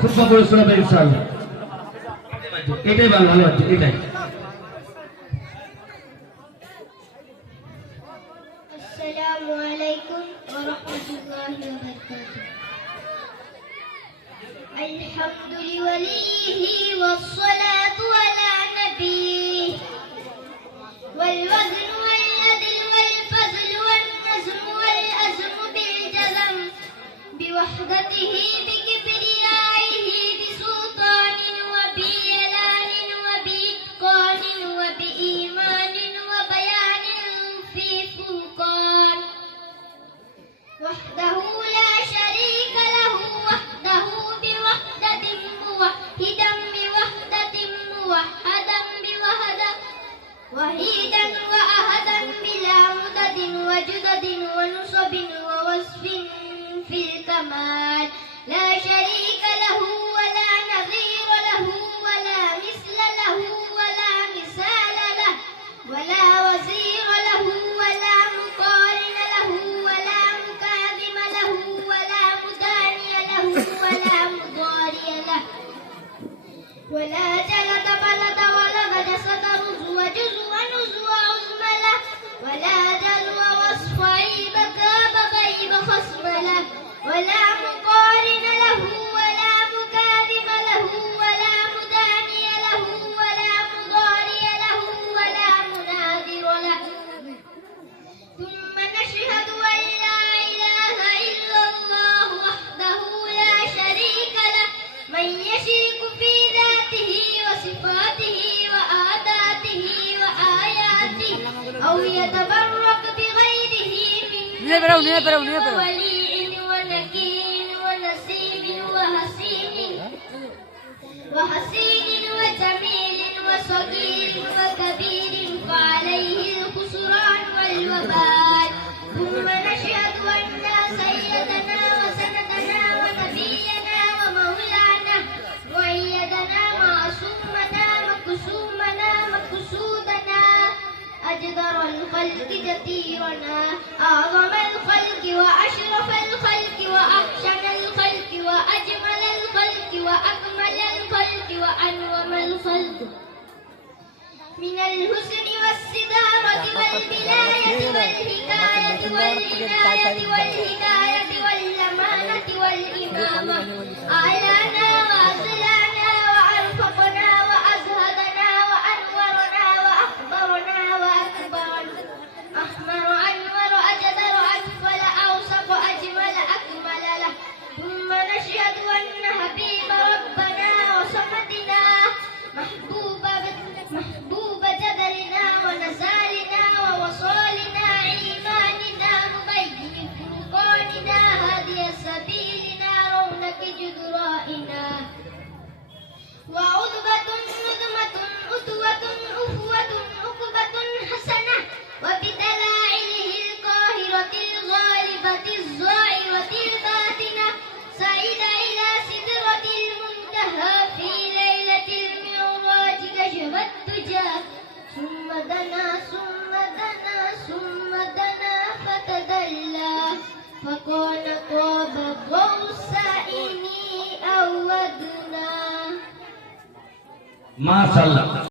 খুতবা করে শোনাবে ইনশাআল্লাহ। এটাই ভালো হচ্ছে এটাই। আসসালামু আলাইকুম ওয়া রাহমাতুল্লাহি ওয়া বারাকাতুহু। আলহামদুলিল্লাহি ওয়াস সালাতু আলা নবিয়্যি ওয়াল ওয়াজন ওয়াল আদল ওয়াল ফজল ওয়ান নাজম ওয়াল আজম বিল জাযম বিওয়াহদাতিহি বিকিবরিয়াইহি বিসুলতানিন ওয়া বিজালালিন ওয়া বিইতকানিন ওয়া বিঈমানিন ওয়া বায়ানিন ফি ফুরকান وحده لا شريك له وحده بوحدة موحدا بوحدة موحدا بوحدة وحيدا وأحدا بلا مدد وجدد ونصب ووصف في الكمال لا شريك له ولا نظير له ولا مثل له ولا مثال له ولا وزير له ولا مقارن له ولا مكاذب له ولا مداني له ولا مضاري له ولا جلد بلد ولد جسد رزو جزو ونزو عظم له ولا دلو وصف عيب كاب غيب خصم له ولا مقارن له ولا مكاذب له ولا مداني له ولا مضاري له ولا مناذر له ثم نشهد أن لا إله إلا الله وحده لا شريك له من يشرك في ذاته وصفاته وآياته وآياته أو يتبرك بغيره من ولي ونكير ونسيب وحسين وجميل وصغير وكبير فعليه الخسران والوبال ثم نشهد أن سيدنا وسندنا ونبينا ومولانا مؤيدنا معصومنا مكسومنا مقصودنا أجدر الخلق جديرنا أعظم الخلق وأشرف الخلق وأحسن الخلق وأجمل الخلق وأكمل الخلق وأنوم الخلق من الحسن والصدارة والبلاية والحكاية والعناية والهداية والأمانة والإمامة أعلانا وأزلانا وأرفقنا وأزهدنا وأنورنا وأخبرنا وأكبرنا أحمر أنور أجدر أكفل أوسط أجمل أكمل له ثم نشهد أن حبيب ربنا وصمدنا محبوب جدلنا ونزالنا ووصالنا إيماننا مبين فرقاننا هادي سبيلنا رونق جدرائنا وعذبة نظمة أسوة أخوة عقبة حسنة وبدلائله القاهرة الغالبة الظاهرة الباطنة سعيد إلى سدرة المنتهى في ليلة المعراج كشف الدجى ثم دنا ثم دنا ثم دنا فتدلى فكان قاب قوسين أو أدنى মাশাআল্লাহ।